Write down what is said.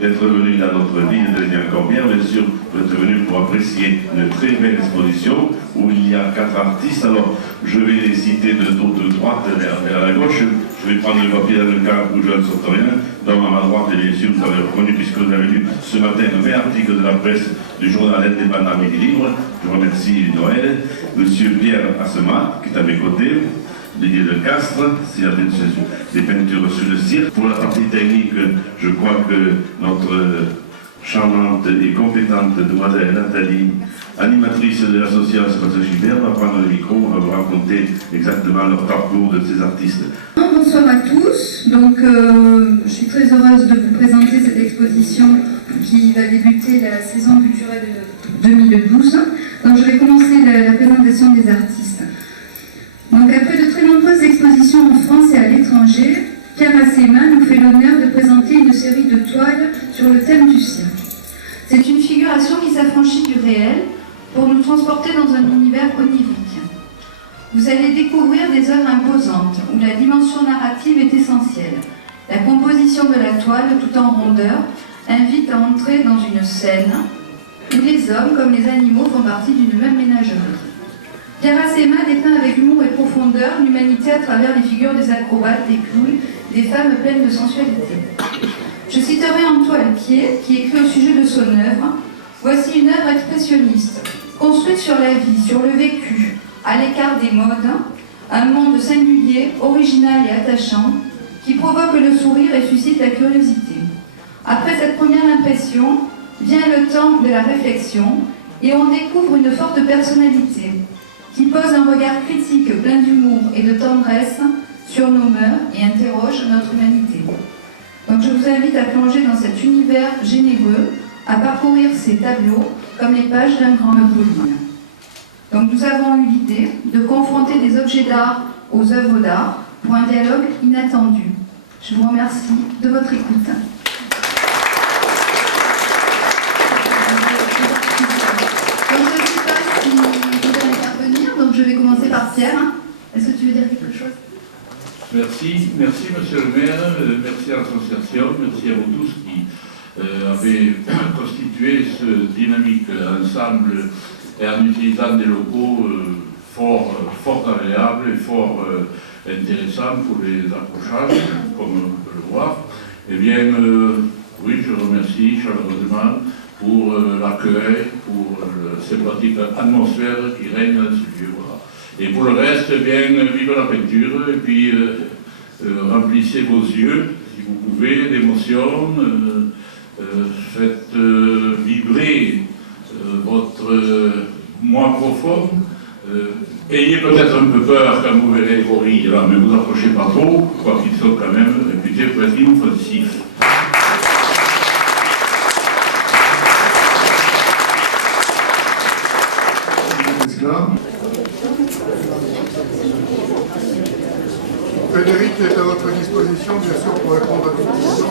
d'être venu dans notre ville de Lagny-en-Corbière. Bien sûr, vous êtes venu pour apprécier une très belle exposition où il y a 4 artistes. Alors, je vais les citer de droite vers la gauche. Je vais prendre le papier dans le cas où je ne saute rien. Donc, à ma droite, et bien sûr, vous avez reconnu, puisque vous avez lu ce matin un bel article de la presse du journal indépendant Midi Libre. Je remercie Noël. Monsieur Pierre Assema, qui est à mes côtés. Didier de Castres, c'est des peintures sur le cirque. Pour la partie technique, je crois que notre charmante et compétente demoiselle Nathalie, animatrice de l'association Gilbert, va prendre le micro, va vous raconter exactement leur parcours de ces artistes. Bonsoir à tous. Donc, je suis très heureuse de vous présenter cette exposition qui va débuter la saison culturelle de 2012. Donc, je vais commencer la présentation des artistes. Donc, après de très nombreuses expositions en France et à l'étranger, Pierre Assema nous fait l'honneur de présenter une série de toiles sur le thème du cirque. C'est une figuration qui s'affranchit du réel pour nous transporter dans un univers onirique. Vous allez découvrir des œuvres imposantes où la dimension narrative est essentielle. La composition de la toile, tout en rondeur, invite à entrer dans une scène où les hommes comme les animaux font partie d'une même ménagerie. Pierre Assema dépeint avec humour et profondeur l'humanité à travers les figures des acrobates, des clowns, des femmes pleines de sensualité. Je citerai Antoine Piet, qui écrit au sujet de son œuvre « Voici une œuvre expressionniste, construite sur la vie, sur le vécu, à l'écart des modes, un monde singulier, original et attachant, qui provoque le sourire et suscite la curiosité. Après cette première impression, vient le temps de la réflexion et on découvre une forte personnalité, qui pose un regard critique plein d'humour et de tendresse sur nos mœurs et interroge notre humanité. » Donc je vous invite à plonger dans cet univers généreux, à parcourir ces tableaux comme les pages d'un grand Napoléon. Donc nous avons eu l'idée de confronter des objets d'art aux œuvres d'art pour un dialogue inattendu. Je vous remercie de votre écoute. Je vais commencer par Pierre. Est-ce que tu veux dire quelque chose? Merci Monsieur le maire, merci à l'association, merci à vous tous qui avez constitué ce dynamique ensemble et en utilisant des locaux fort agréables et fort intéressants pour les accrochages, comme on peut le voir. Eh bien, oui, je remercie chaleureusement pour l'accueil, pour la sympathique atmosphère qui règne dans ce lieu. Voilà. Et pour le reste, eh bien, vive la peinture, et puis remplissez vos yeux, si vous pouvez, d'émotions, faites vibrer votre moi profond. Ayez peut-être un peu peur quand vous verrez les gorilles, là, mais vous approchez pas trop, je crois qu'ils sont quand même réputés pour être inoffensifs. Frédéric est à votre disposition, bien sûr, pour répondre à toutes questions.